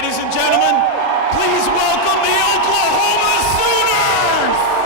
ladies and gentlemen, please welcome the Oklahoma Sooners!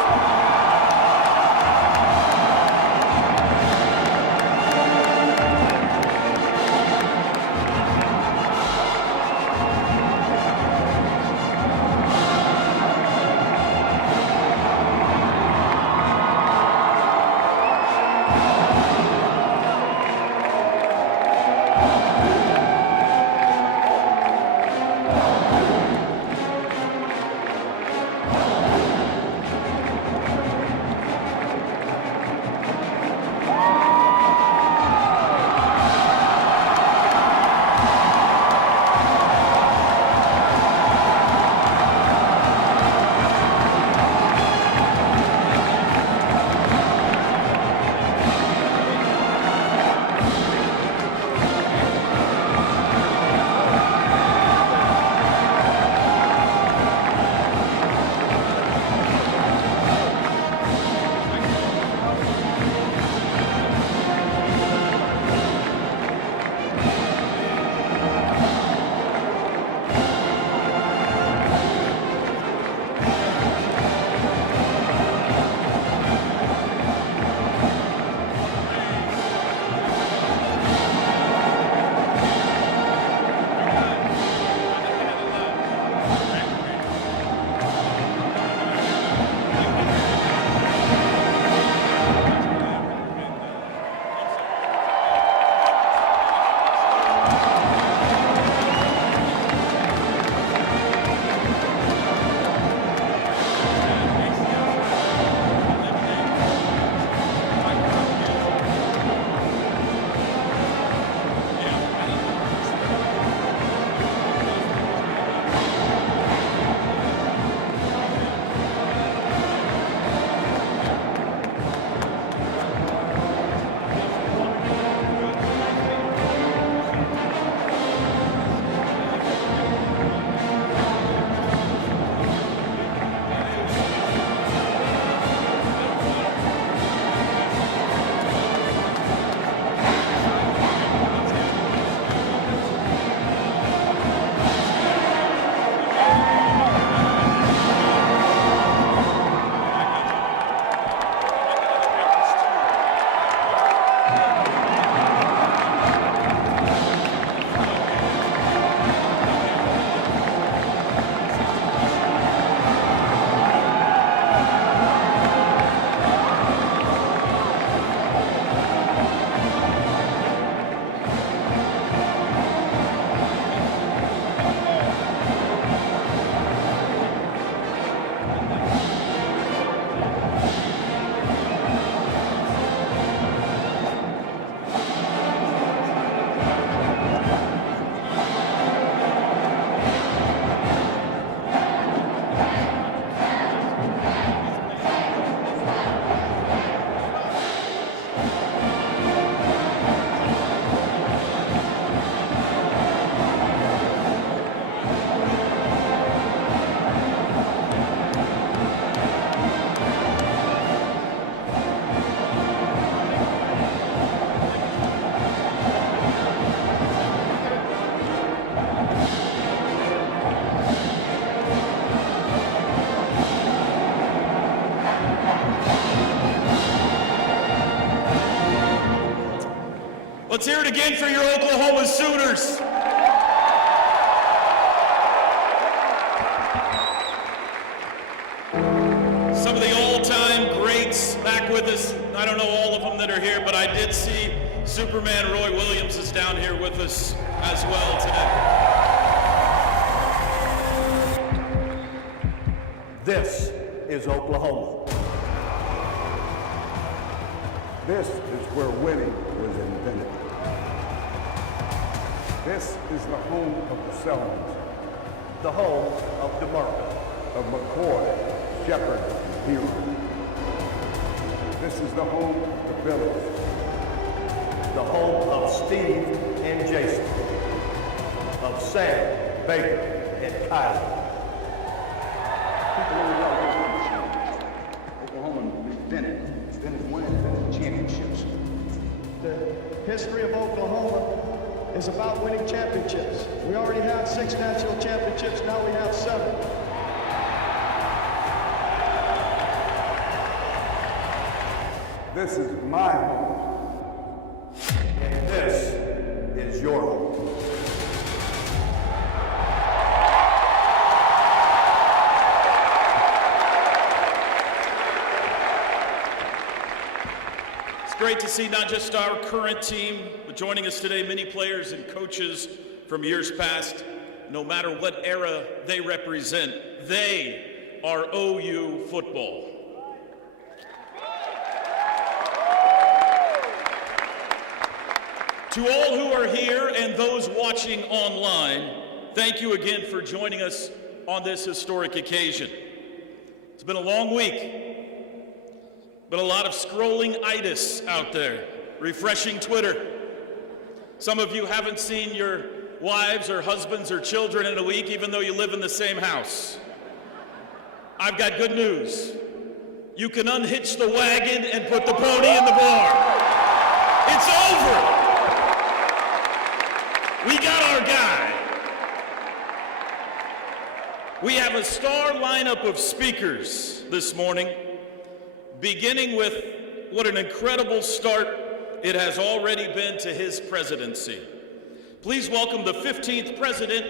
Let's hear it again for your Oklahoma Sooners. Some of the all-time greats back with us. I don't know all of them that are here, but I did see Superman Roy Williams is down here with us as well today. This is Oklahoma. This is where winning was invented. This is the home of the Selmans, the home of DeMarco, of McCoy, Shepard, and Hero. This is the home of the Village, the home of Steve and Jason, of Sam, Baker, and Kylie. People only know Oklahoma invented winning championships. The history of Oklahoma is about winning championships. We already have 6 national championships, now we have 7. This is my home, and this is your home. It's great to see not just our current team, but joining us today, many players and coaches from years past. No matter what era they represent, they are OU football. To all who are here and those watching online, thank you again for joining us on this historic occasion. It's been a long week, but a lot of scrolling-itis out there, refreshing Twitter. Some of you haven't seen your wives or husbands or children in a week, even though you live in the same house. I've got good news. You can unhitch the wagon and put the pony in the barn. It's over. We got our guy. We have a star lineup of speakers this morning, beginning with what an incredible start it has already been to his presidency. Please welcome the 15th president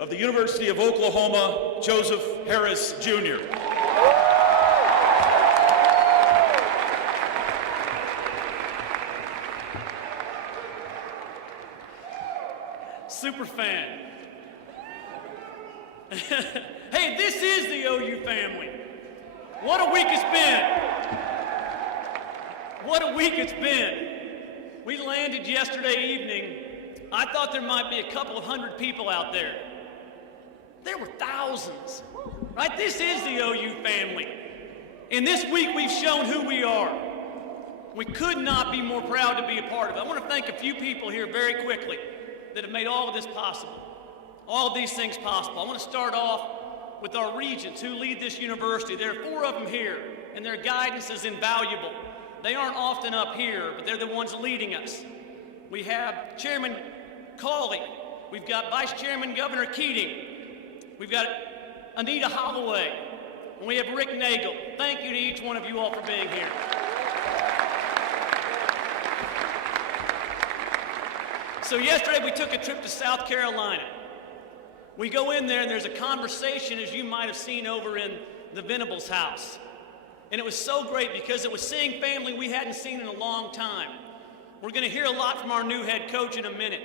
of the University of Oklahoma, Joseph Harris, Jr. Super fan. Hey, this is the OU family. What a week it's been. What a week it's been. We landed yesterday evening. I thought there might be a couple of hundred people out there. There were thousands, right? This is the OU family. And this week we've shown who we are. We could not be more proud to be a part of it. I want to thank a few people here very quickly that have made all of this possible, all of these things possible. I want to start off with our regents who lead this university. There are 4 of them here, and their guidance is invaluable. They aren't often up here, but they're the ones leading us. We have Chairman Cawley. We've got Vice Chairman Governor Keating. We've got Anita Holloway, and we have Rick Nagel. Thank you to each one of you all for being here. So yesterday we took a trip to South Carolina. We go in there and there's a conversation, as you might have seen over in the Venables house. And it was so great because it was seeing family we hadn't seen in a long time. We're going to hear a lot from our new head coach in a minute.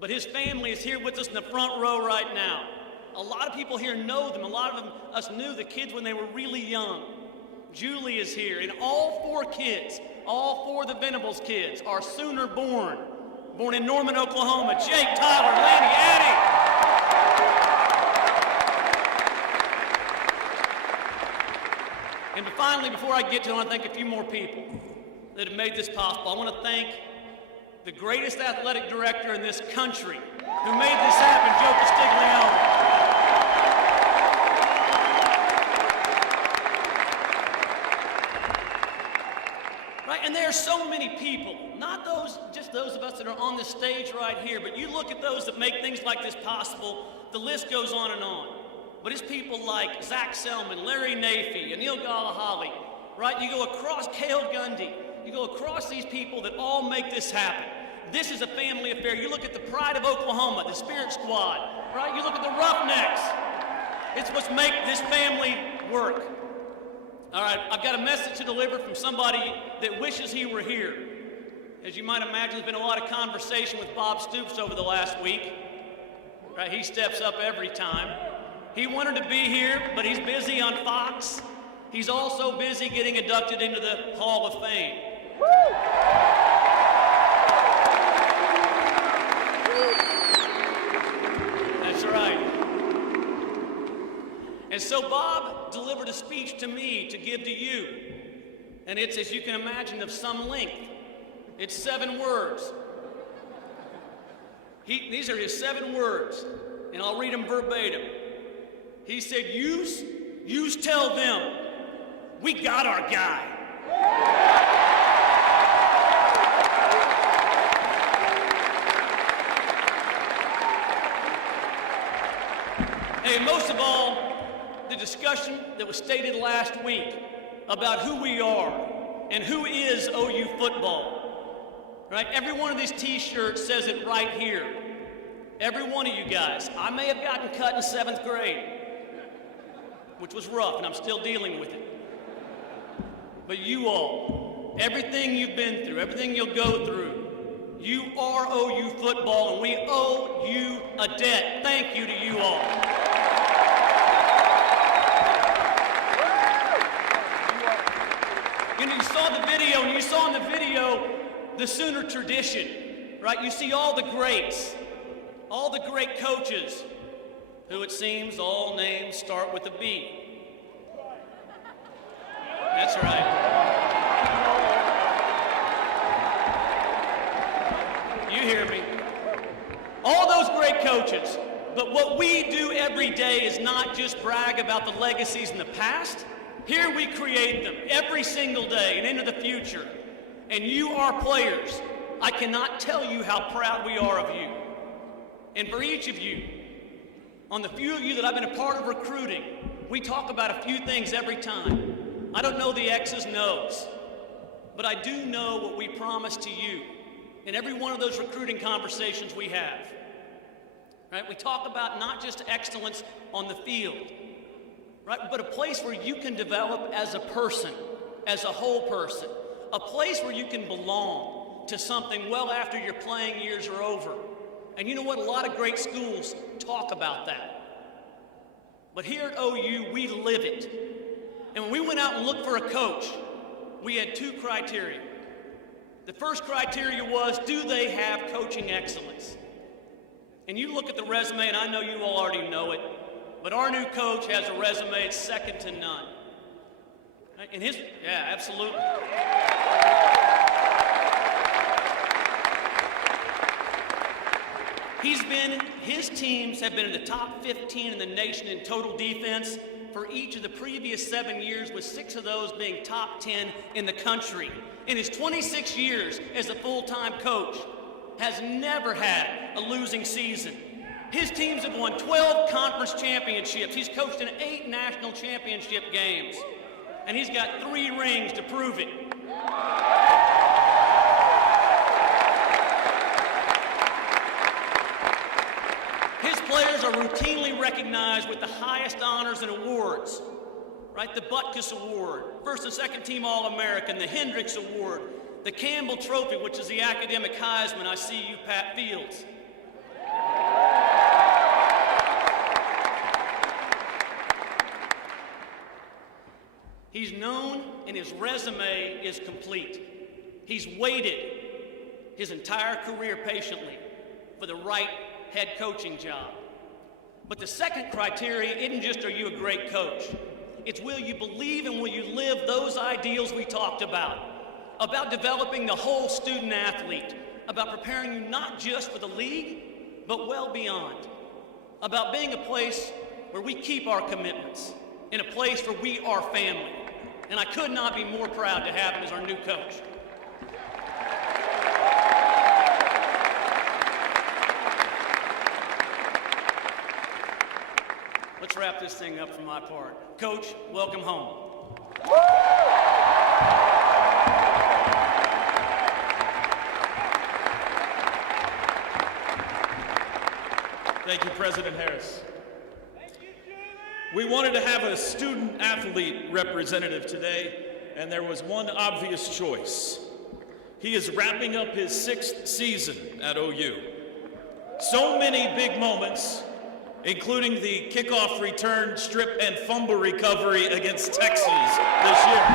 But his family is here with us in the front row right now. A lot of people here know them. A lot of us knew the kids when they were really young. Julie is here, and all 4 kids, all 4 of the Venables kids are Sooner born in Norman, Oklahoma. Jake, Tyler, Lanny, Addie. And finally, before I get to it, I want to thank a few more people that have made this possible. I want to thank the greatest athletic director in this country who made this happen, Joe Castiglione. Right, and there are so many people, not just those of us that are on this stage right here, but you look at those that make things like this possible, the list goes on and on. But it's people like Zach Selman, Larry Nafee, Anil Galahali, right? You go across Cale Gundy, you go across these people that all make this happen. This is a family affair. You look at the Pride of Oklahoma, the Spirit Squad, right? You look at the Roughnecks. It's what's make this family work. All right, I've got a message to deliver from somebody that wishes he were here. As you might imagine, there's been a lot of conversation with Bob Stoops over the last week. Right, he steps up every time. He wanted to be here, but he's busy on Fox. He's also busy getting inducted into the Hall of Fame. That's right. And so Bob delivered a speech to me to give to you. And it's, as you can imagine, of some length. It's 7 words. These are his 7 words, and I'll read them verbatim. He said, "Use tell them, we got our guy." Hey, most of all, the discussion that was stated last week about who we are and who is OU football, right? Every one of these t-shirts says it right here. Every one of you guys. I may have gotten cut in 7th grade, which was rough, and I'm still dealing with it. But you all, everything you've been through, everything you'll go through, you are OU football, and we owe you a debt. Thank you to you all. You know, you saw the video, and you saw in the video the Sooner tradition, right? You see all the greats, all the great coaches, who it seems all names start with a B. That's right. You hear me. All those great coaches. But what we do every day is not just brag about the legacies in the past. Here we create them every single day and into the future. And you are players. I cannot tell you how proud we are of you. And for each of you, on the few of you that I've been a part of recruiting, we talk about a few things every time. I don't know the X's and O's, but I do know what we promise to you in every one of those recruiting conversations we have. Right? We talk about not just excellence on the field, right? But a place where you can develop as a person, as a whole person, a place where you can belong to something well after your playing years are over. And you know what? A lot of great schools talk about that. But here at OU, we live it. And when we went out and looked for a coach, we had 2 criteria. The first criteria was, do they have coaching excellence? And you look at the resume, and I know you all already know it, but our new coach has a resume that's second to none. And yeah, absolutely. His teams have been in the top 15 in the nation in total defense for each of the previous 7 years, with 6 of those being top 10 in the country. In his 26 years as a full-time coach, has never had a losing season. His teams have won 12 conference championships. He's coached in 8 national championship games, and he's got 3 rings to prove it. His players are routinely recognized with the highest honors and awards, right? The Butkus Award, first and second team All-American, the Hendricks Award, the Campbell Trophy, which is the academic Heisman. I see you, Pat Fields. He's known, and his resume is complete. He's waited his entire career patiently for the right head coaching job. But the second criteria isn't just, are you a great coach? It's, will you believe and will you live those ideals we talked about developing the whole student athlete, about preparing you not just for the league, but well beyond, about being a place where we keep our commitments, in a place where we are family. And I could not be more proud to have him as our new coach. Let's wrap this thing up for my part. Coach, welcome home. Thank you, President Harris. We wanted to have a student-athlete representative today, and there was one obvious choice. He is wrapping up his 6th season at OU. So many big moments, including the kickoff return, strip, and fumble recovery against Texas this year.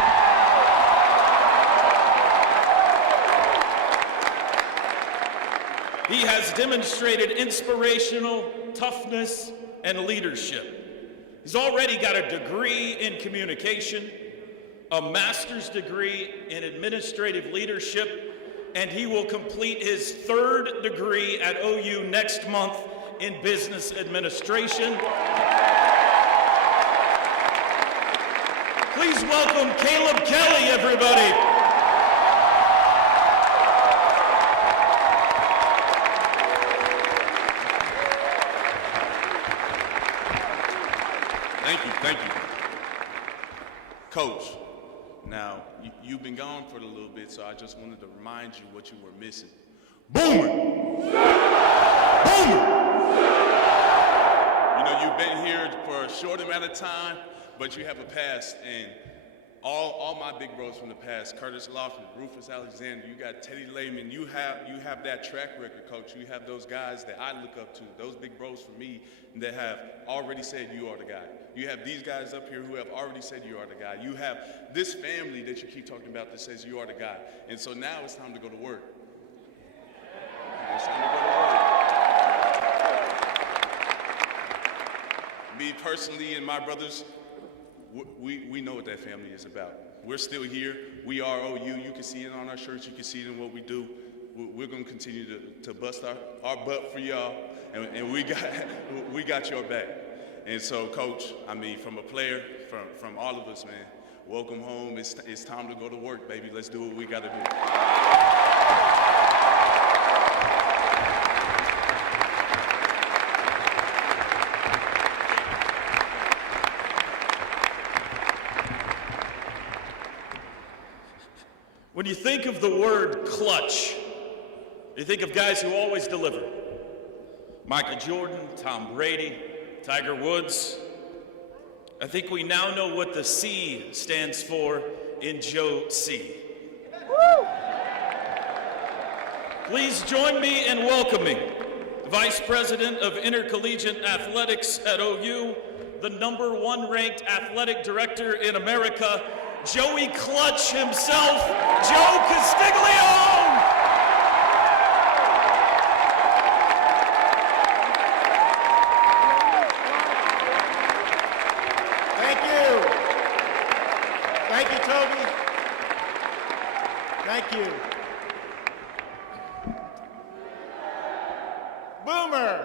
He has demonstrated inspirational toughness and leadership. He's already got a degree in communication, a master's degree in administrative leadership, and he will complete his 3rd degree at OU next month in business administration. Please welcome Caleb Kelly, everybody. Thank you. Coach, now, you've been gone for a little bit, so I just wanted to remind you what you were missing. Boomer! Boomer! You know, you've been here for a short amount of time, but you have a past, and all my big bros from the past, Curtis Laughlin, Rufus Alexander, you got Teddy Lehman, you have that track record, Coach. You have those guys that I look up to, those big bros for me that have already said you are the guy. You have these guys up here who have already said you are the guy. You have this family that you keep talking about that says you are the guy. And so now it's time to go to work. It's time to go to work. Me personally and my brothers, we know what that family is about. We're still here. We are OU. You can see it on our shirts. You can see it in what we do. We're going to continue to bust our butt for y'all, and we got your back. And so, Coach, I mean, from a player, from all of us, man, welcome home. It's time to go to work, baby. Let's do what we got to do. When you think of the word clutch, you think of guys who always deliver. Michael Jordan, Tom Brady, Tiger Woods. I think we now know what the C stands for in Joe C. Woo! Please join me in welcoming the Vice President of Intercollegiate Athletics at OU, the #1 ranked athletic director in America, Joey Clutch himself, Joe Castiglione! Thank you. Thank you, Toby. Thank you. Boomer!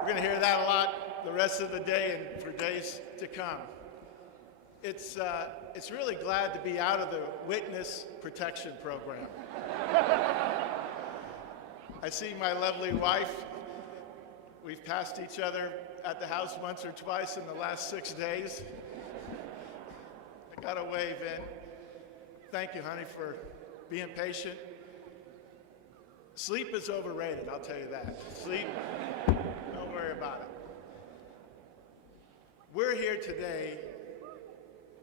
We're going to hear that a lot the rest of the day and for days to come. It's really glad to be out of the witness protection program. I see my lovely wife. We've passed each other at the house once or twice in the last 6 days. I got a wave in. Thank you, honey, for being patient. Sleep is overrated, I'll tell you that. Sleep, don't worry about it. We're here today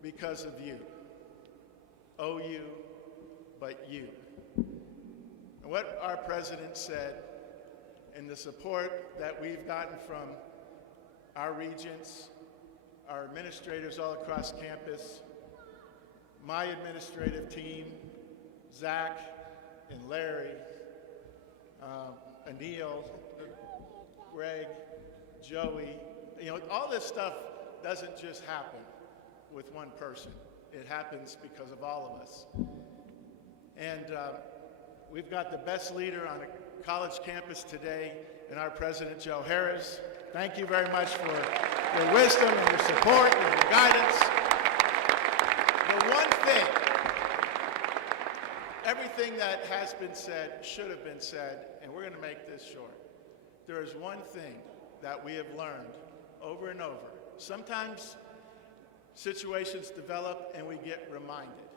because of you. OU, but you. And what our president said, and the support that we've gotten from our regents, our administrators all across campus, my administrative team, Zach and Larry, Anil, Greg, Joey, all this stuff doesn't just happen with one person. It happens because of all of us. And we've got the best leader on a college campus today in our president, Joe Harris. Thank you very much for your wisdom and your support and your guidance. The one thing, everything that has been said should have been said, and we're going to make this short. There is one thing that we have learned over and over. Sometimes situations develop and we get reminded.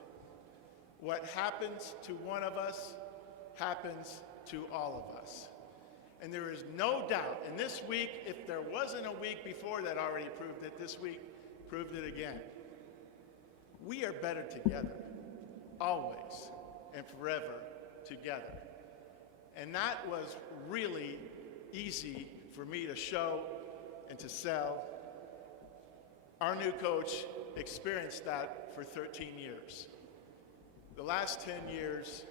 What happens to one of us happens to all of us. And there is no doubt, and this week, if there wasn't a week before that already proved it, this week proved it again. We are better together, always and forever together. And that was really easy for me to show and to sell. Our new coach experienced that for 13 years. The last 10 years,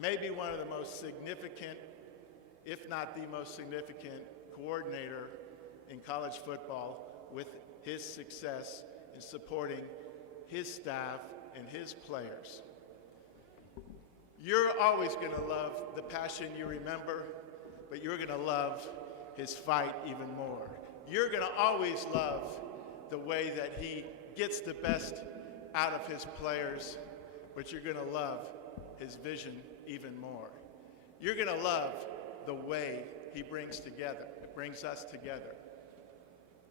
maybe one of the most significant, if not the most significant, coordinator in college football with his success in supporting his staff and his players. You're always going to love the passion you remember, but you're going to love his fight even more. You're going to always love the way that he gets the best out of his players, but you're going to love his vision even more. You're going to love the way he brings us together.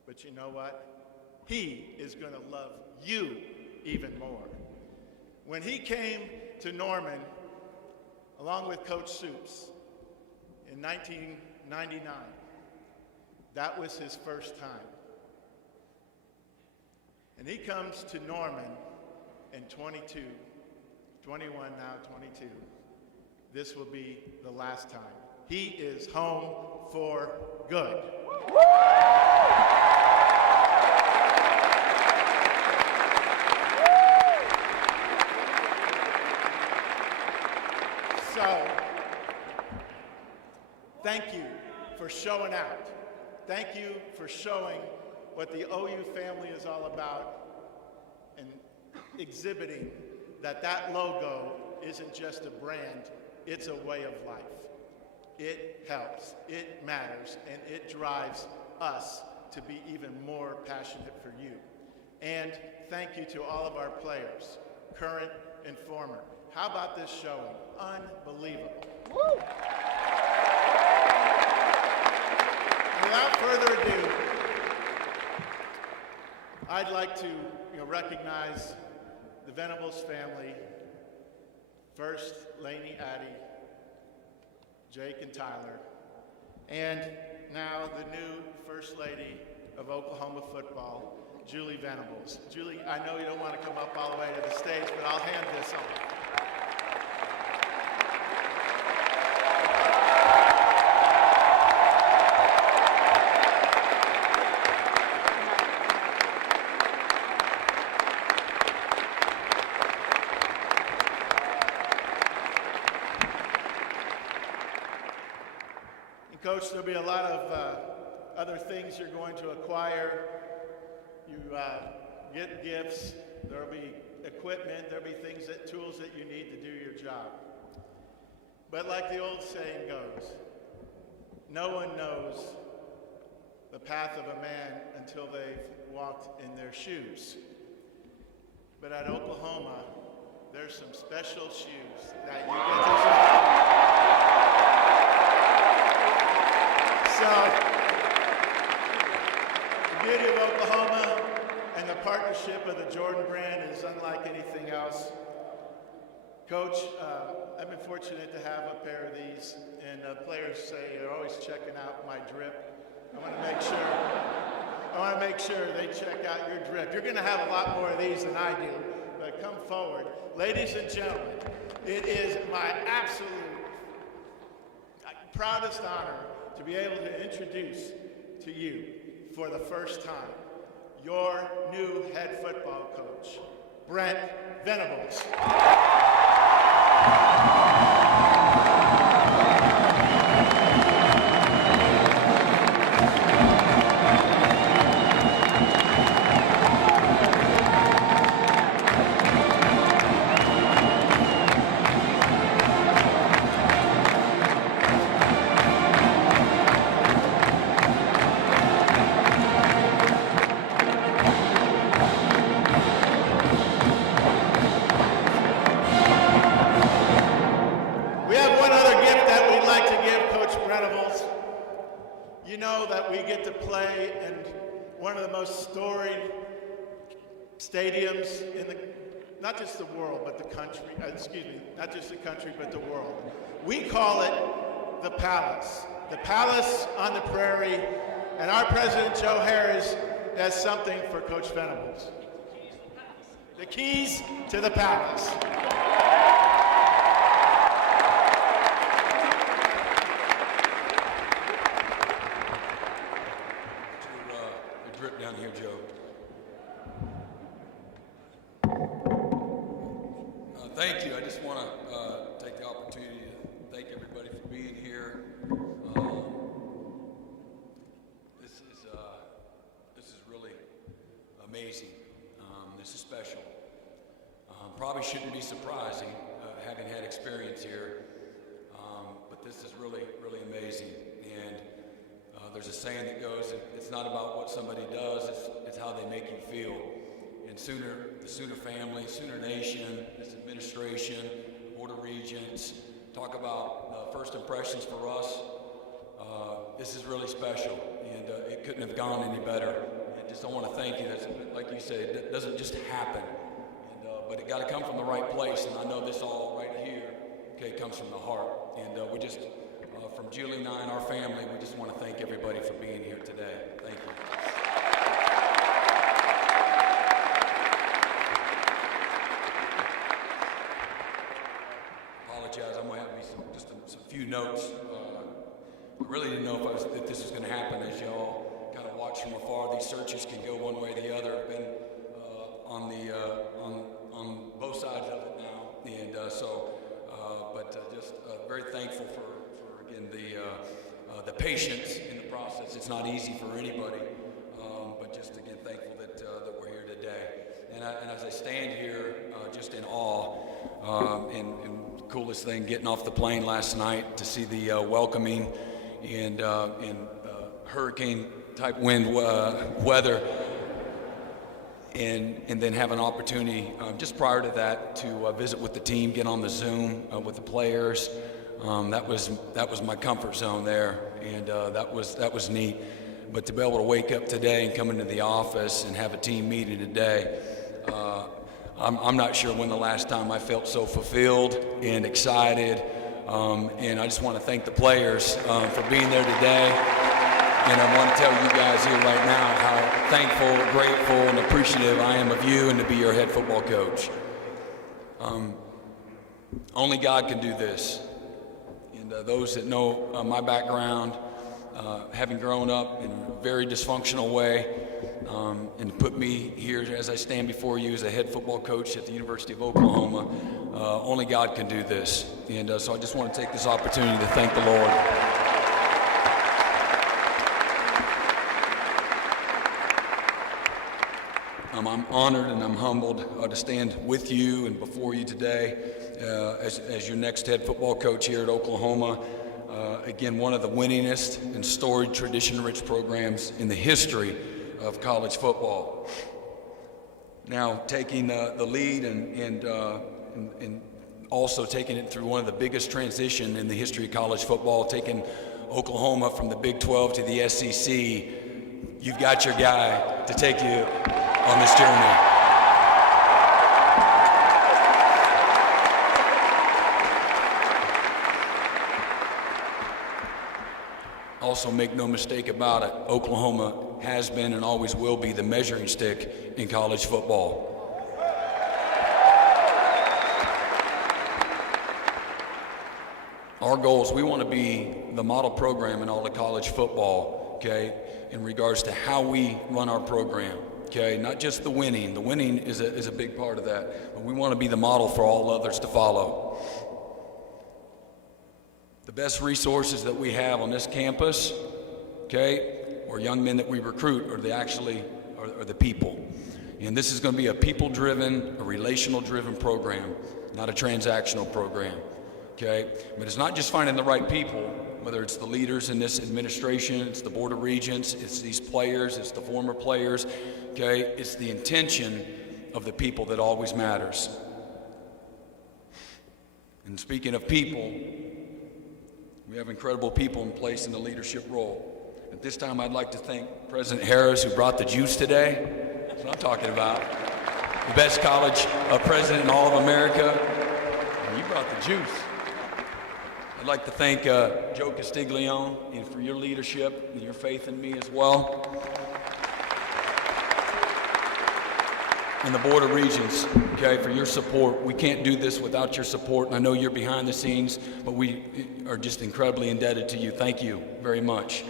But you know what? He is going to love you even more. When he came to Norman, along with Coach Soups, in 1999, that was his first time. And he comes to Norman in 22, 21 now, 22. This will be the last time. He is home for good. So, thank you for showing out. Thank you for showing what the OU family is all about and exhibiting that that logo isn't just a brand, it's a way of life. It helps, it matters, and it drives us to be even more passionate for you. And thank you to all of our players, current and former. How about this showing? Unbelievable. Woo! Without further ado, I'd like to recognize the Venables family. First, Lainey, Addie, Jake, and Tyler. And now the new First Lady of Oklahoma football, Julie Venables. Julie, I know you don't want to come up all the way to the stage, but I'll hand this on. Coach, there'll be a lot of other things you're going to acquire. You get gifts, there'll be equipment, there'll be tools that you need to do your job. But like the old saying goes, no one knows the path of a man until they've walked in their shoes. But at Oklahoma, there's some special shoes that you get to see. So, the beauty of Oklahoma and the partnership of the Jordan brand is unlike anything else. Coach, I've been fortunate to have a pair of these, and players say they're always checking out my drip. I want to make sure they check out your drip. You're going to have a lot more of these than I do, but come forward. Ladies and gentlemen, it is my absolute proudest honor to be able to introduce to you for the first time your new head football coach, Brent Venables. You know that we get to play in one of the most storied stadiums in not just the world, but the country, not just the country, but the world. We call it the Palace on the Prairie, and our president, Joe Harris, has something for Coach Venables. The keys to the Palace. Drip down here, Joe. Thank you. I just want to take the opportunity to thank everybody for being here. This is really amazing. This is special. Probably shouldn't be surprising, having had experience here, but this is really, really amazing. And there's a saying that goes, it's not about what somebody does, it's how they make you feel. And the Sooner family, Sooner Nation, this administration, Board of Regents, talk about first impressions for us. This is really special, and it couldn't have gone any better. And just I want to thank you. That's, like you said, it doesn't just happen. And, but it got to come from the right place. And I know this all right here, okay, comes from the heart. And we just, from Julie and I and our family, we just want to thank everybody for being here today. Thank you. Apologize. I'm going to have me some few notes. I really didn't know if this was going to happen. As y'all kind of watch from afar, these searches can go one way or the other. I've been on both sides of it now, and just very thankful for again the patience in the process. It's not easy for anybody, but just again thankful that we're here today. And as I stand here, just in awe, and the coolest thing, getting off the plane last night to see the welcoming and hurricane type wind weather, and then have an opportunity just prior to that to visit with the team, get on the Zoom with the players. That was my comfort zone there, and that was neat. But to be able to wake up today and come into the office and have a team meeting today, I'm not sure when the last time I felt so fulfilled and excited. And I just want to thank the players for being there today. And I want to tell you guys here right now how thankful, grateful, and appreciative I am of you and to be your head football coach. Only God can do this. And those that know my background, having grown up in a very dysfunctional way, and put me here as I stand before you as a head football coach at the University of Oklahoma, only God can do this. And so I just want to take this opportunity to thank the Lord. I'm honored and I'm humbled to stand with you and before you today as your next head football coach here at Oklahoma. Again, one of the winningest and storied tradition-rich programs in the history of college football. Now, taking the lead and also taking it through one of the biggest transition in the history of college football, taking Oklahoma from the Big 12 to the SEC, you've got your guy to take you on this journey. Also, make no mistake about it, Oklahoma has been and always will be the measuring stick in college football. Our goals, we want to be the model program in all of college football, okay, in regards to how we run our program, okay, not just the winning. The winning is a big part of that, but we want to be the model for all others to follow. The best resources that we have on this campus, okay, or young men that we recruit are the people. And this is going to be a people-driven, a relational-driven program, not a transactional program, okay? But it's not just finding the right people, whether it's the leaders in this administration, it's the Board of Regents, it's these players, it's the former players, okay? It's the intention of the people that always matters. And speaking of people, we have incredible people in place in the leadership role. At this time, I'd like to thank President Harris, who brought the juice today. That's what I'm talking about. The best college president in all of America. And you brought the juice. I'd like to thank Joe Castiglione for your leadership and your faith in me as well. And the Board of Regents, okay, for your support. We can't do this without your support, and I know you're behind the scenes, but we are just incredibly indebted to you. Thank you very much.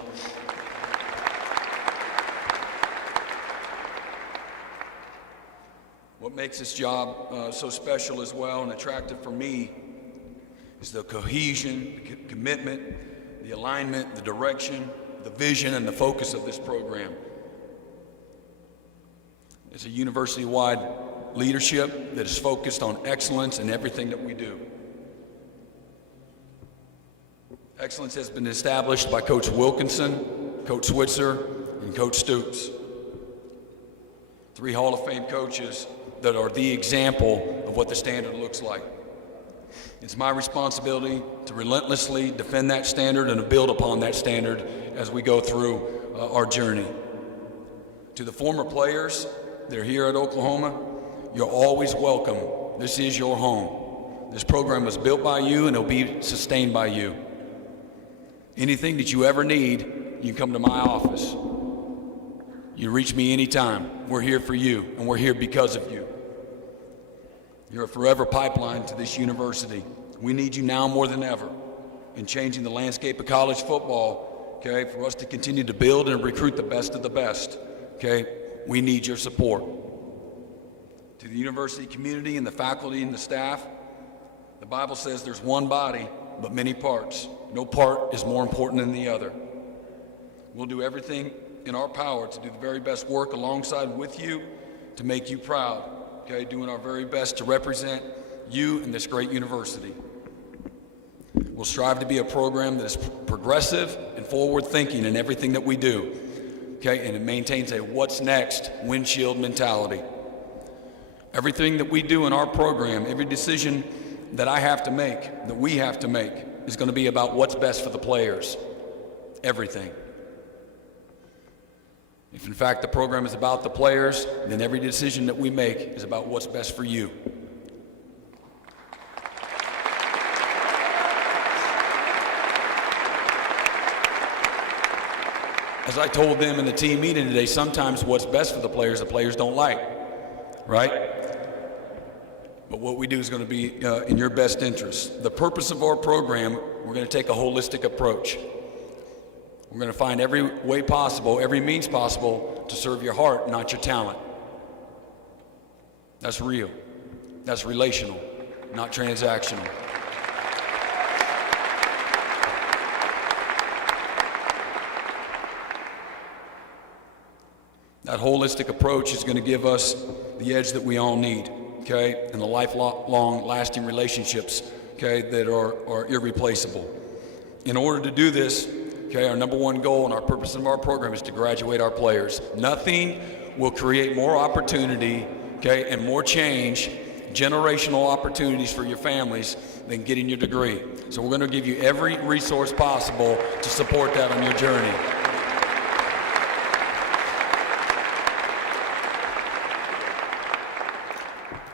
What makes this job so special as well and attractive for me is the cohesion, the commitment, the alignment, the direction, the vision, and the focus of this program. It's a university-wide leadership that is focused on excellence in everything that we do. Excellence has been established by Coach Wilkinson, Coach Switzer, and Coach Stoops. 3 Hall of Fame coaches that are the example of what the standard looks like. It's my responsibility to relentlessly defend that standard and to build upon that standard as we go through our journey. To the former players that are here at Oklahoma, you're always welcome. This is your home. This program was built by you and it'll be sustained by you. Anything that you ever need, you can come to my office. You reach me anytime. We're here for you, and we're here because of you. You're a forever pipeline to this university. We need you now more than ever in changing the landscape of college football, okay, for us to continue to build and recruit the best of the best, okay? We need your support. To the university community and the faculty and the staff, the Bible says there's one body, but many parts. No part is more important than the other. We'll do everything in our power to do the very best work alongside with you to make you proud, okay? Doing our very best to represent you and this great university. We'll strive to be a program that is progressive and forward-thinking in everything that we do, okay? And it maintains a what's next windshield mentality. Everything that we do in our program, every decision that I have to make, that we have to make, is going to be about what's best for the players. Everything. If in fact the program is about the players, then every decision that we make is about what's best for you. As I told them in the team meeting today, sometimes what's best for the players don't like, right? But what we do is going to be in your best interest. The purpose of our program, we're going to take a holistic approach. We're going to find every way possible, every means possible to serve your heart, not your talent. That's real. That's relational, not transactional. That holistic approach is going to give us the edge that we all need, okay, and the lifelong lasting relationships, okay, that are irreplaceable. In order to do this, okay, our number one goal and our purpose of our program is to graduate our players. Nothing will create more opportunity, okay, and more change, generational opportunities for your families than getting your degree. So we're going to give you every resource possible to support that on your journey.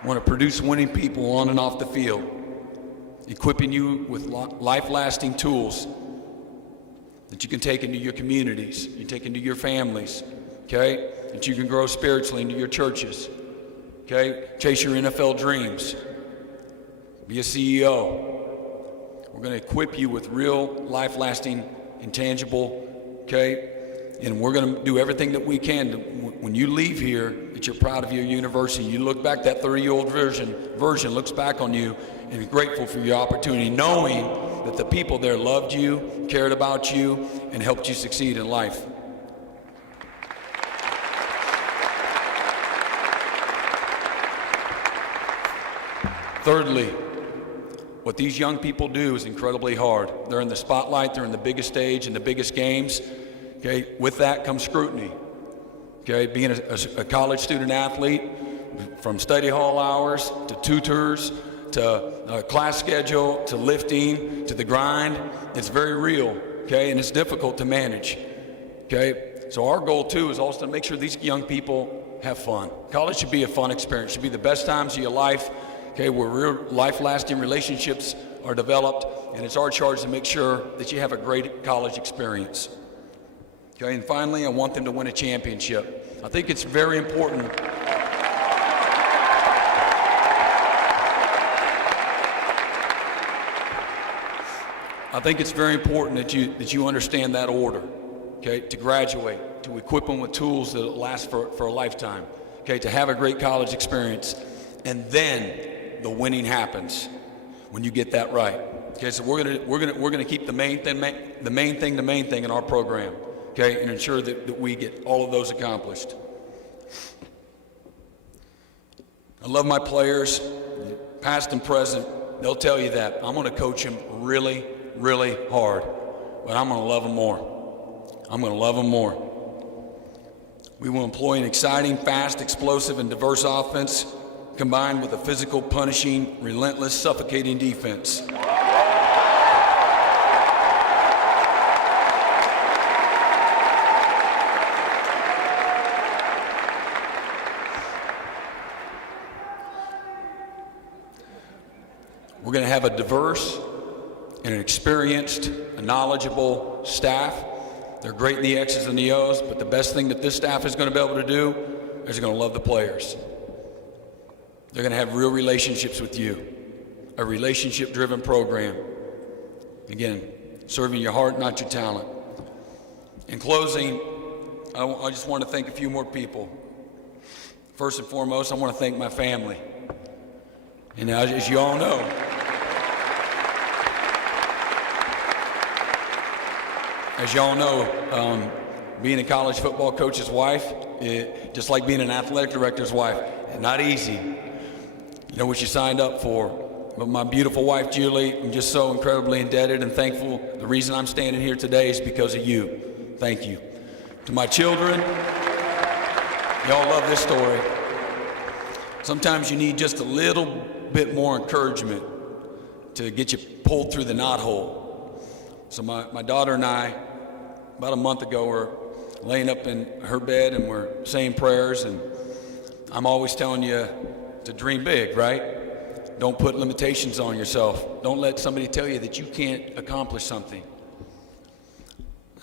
I want to produce winning people on and off the field, equipping you with life-lasting tools that you can take into your communities, you take into your families, okay? That you can grow spiritually into your churches, okay? Chase your NFL dreams. Be a CEO. We're going to equip you with real life-lasting, intangible, okay? And we're going to do everything that we can to, when you leave here, that you're proud of your university. You look back, that 30-year-old version looks back on you and is grateful for your opportunity, knowing that the people there loved you, cared about you, and helped you succeed in life. Thirdly, what these young people do is incredibly hard. They're in the spotlight, they're in the biggest stage, in the biggest games. Okay, with that comes scrutiny. Okay, being a college student athlete, from study hall hours to tutors to class schedule to lifting to the grind, it's very real. Okay, and it's difficult to manage. Okay, so our goal too is also to make sure these young people have fun. College should be a fun experience. It should be the best times of your life. Okay, where real life-lasting relationships are developed, and it's our charge to make sure that you have a great college experience. Okay, and finally, I want them to win a championship. I think it's very important. I think it's very important that you understand that order. Okay, to graduate, to equip them with tools that last for a lifetime. Okay, to have a great college experience, and then the winning happens when you get that right. Okay, so we're gonna keep the main thing in our program. Okay, and ensure that we get all of those accomplished. I love my players, past and present. They'll tell you that. I'm going to coach them really, really hard, but I'm going to love them more. I'm going to love them more. We will employ an exciting, fast, explosive, and diverse offense combined with a physical, punishing, relentless, suffocating defense. have a diverse and an experienced, and knowledgeable staff. They're great in the X's and the O's, but the best thing that this staff is going to be able to do is they're going to love the players. They're going to have real relationships with you, a relationship-driven program. Again, serving your heart, not your talent. In closing, I just want to thank a few more people. First and foremost, I want to thank my family. And as you all know, being a college football coach's wife, just like being an athletic director's wife, not easy. You know what you signed up for. But my beautiful wife, Julie, I'm just so incredibly indebted and thankful. The reason I'm standing here today is because of you. Thank you. To my children, y'all love this story. Sometimes you need just a little bit more encouragement to get you pulled through the knothole. So my daughter and I, about a month ago, were laying up in her bed and we're saying prayers, and I'm always telling you to dream big, right? Don't put limitations on yourself. Don't let somebody tell you that you can't accomplish something.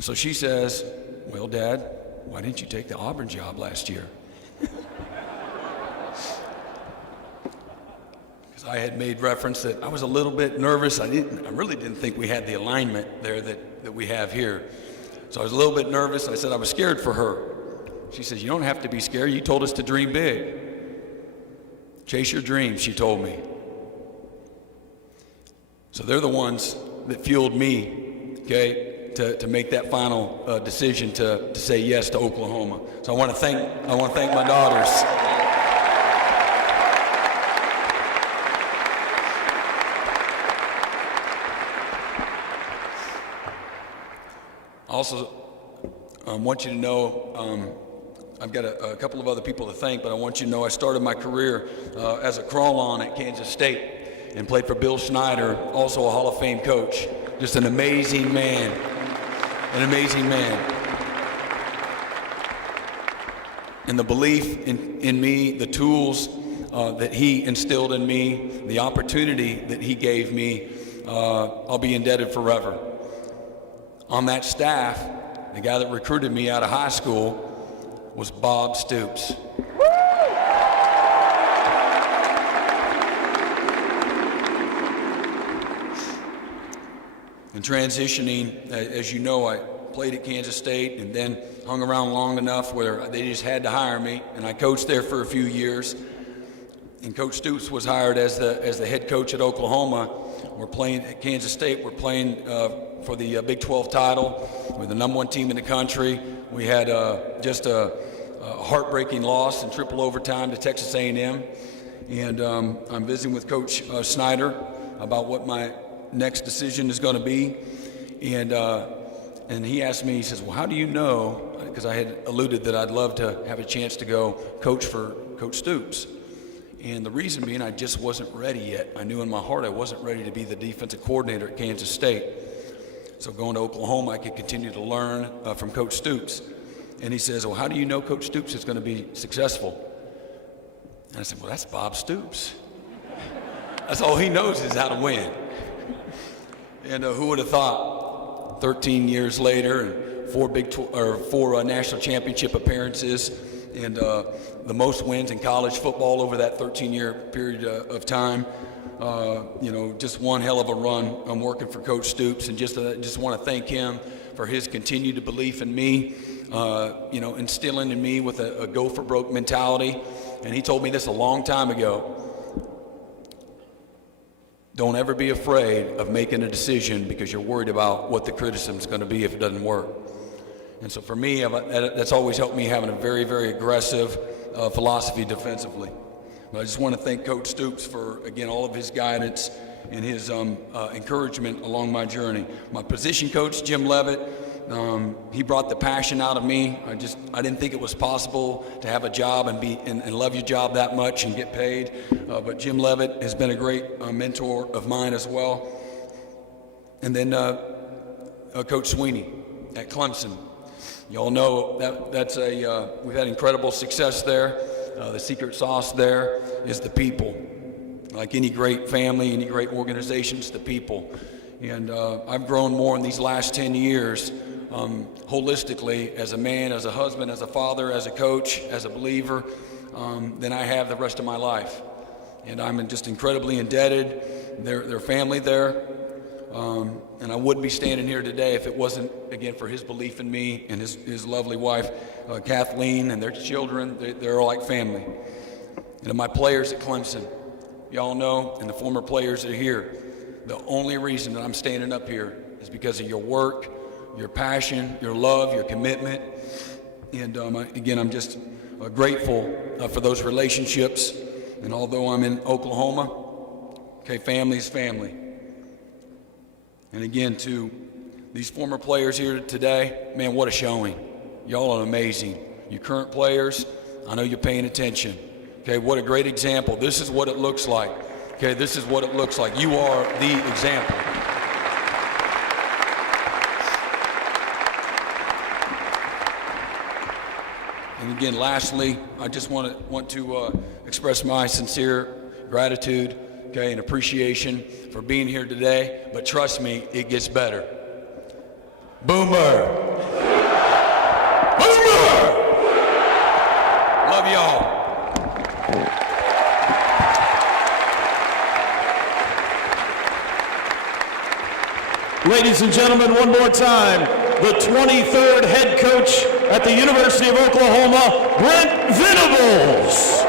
So she says, well, Dad, why didn't you take the Auburn job last year? Because I had made reference that I was a little bit nervous. I really didn't think we had the alignment there that we have here. So I was a little bit nervous. I said I was scared for her. She says, you don't have to be scared. You told us to dream big. Chase your dreams, she told me. So they're the ones that fueled me, okay, to make that final decision to say yes to Oklahoma. So I want to thank my daughters. Also, I want you to know, I've got a couple of other people to thank, but I want you to know I started my career as a crawl-on at Kansas State and played for Bill Schneider, also a Hall of Fame coach. Just an amazing man, an amazing man. And the belief in me, the tools that he instilled in me, the opportunity that he gave me, I'll be indebted forever. On that staff, the guy that recruited me out of high school was Bob Stoops. And transitioning, as you know, I played at Kansas State and then hung around long enough where they just had to hire me, and I coached there for a few years. And Coach Stoops was hired as the head coach at Oklahoma. We're playing at Kansas State. We're playing for the Big 12 title. We're the #1 team in the country. We had just a heartbreaking loss in triple overtime to Texas A&M. And I'm visiting with Coach Snyder about what my next decision is going to be. And he asked me, he says, well, how do you know, because I had alluded that I'd love to have a chance to go coach for Coach Stoops. And the reason being, I just wasn't ready yet. I knew in my heart I wasn't ready to be the defensive coordinator at Kansas State. So going to Oklahoma, I could continue to learn from Coach Stoops. And he says, well, how do you know Coach Stoops is going to be successful? And I said, well, that's Bob Stoops. That's all he knows is how to win. And who would have thought 13 years later and four national championship appearances and the most wins in college football over that 13-year period of time. Just one hell of a run. I'm working for Coach Stoops, and just want to thank him for his continued belief in me, instilling in me with a go for broke mentality. And he told me this a long time ago. Don't ever be afraid of making a decision because you're worried about what the criticism is going to be if it doesn't work. And so for me, that's always helped me having a very, very aggressive philosophy defensively. But I just want to thank Coach Stoops for, again, all of his guidance and his encouragement along my journey. My position coach, Jim Levitt, he brought the passion out of me. I didn't think it was possible to have a job and love your job that much and get paid. But Jim Levitt has been a great mentor of mine as well. And then Coach Sweeney at Clemson. You all know we've had incredible success there. The secret sauce there is the people. like any great family, any great organization, it's the people. And I've grown more in these last 10 years holistically as a man, as a husband, as a father, as a coach, as a believer, than I have the rest of my life. And I'm just incredibly indebted. Their family there. And I wouldn't be standing here today if it wasn't, again, for his belief in me and his lovely wife, Kathleen, and their children. They're all like family. And my players at Clemson, y'all know, and the former players that are here, the only reason that I'm standing up here is because of your work, your passion, your love, your commitment. And again, I'm just grateful for those relationships. And although I'm in Oklahoma, okay, family is family. And again, to these former players here today, man, what a showing. Y'all are amazing. You current players, I know you're paying attention. Okay, what a great example. This is what it looks like. Okay, this is what it looks like. You are the example. And again, lastly, I just want to express my sincere gratitude, okay, and appreciation for being here today. But trust me, it gets better. Boomer! Boomer! Love y'all. Ladies and gentlemen, one more time, the 23rd head coach at the University of Oklahoma, Brent Venables.